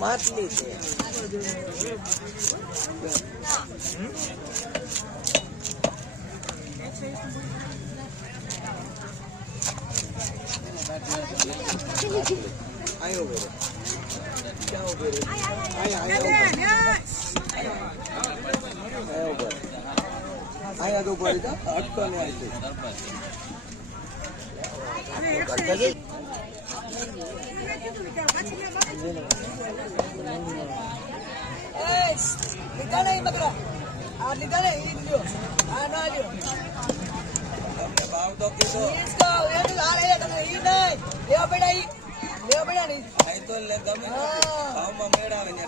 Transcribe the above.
માછલી છે આયો બોલો ક્યાં બોલો આયા તો બોલ જા અટકો ને આવી લીધા નહીં મકરા આ લીધા નહીં ઈ લ્યો આ ના લ્યો તમને ભાવ તો કીધો ઈસકો એ તો આ લે તમે ઈ નહીં લેવા પડ્યા નહીં અહીં તો ગમે ભાવમાં મેળાવે ને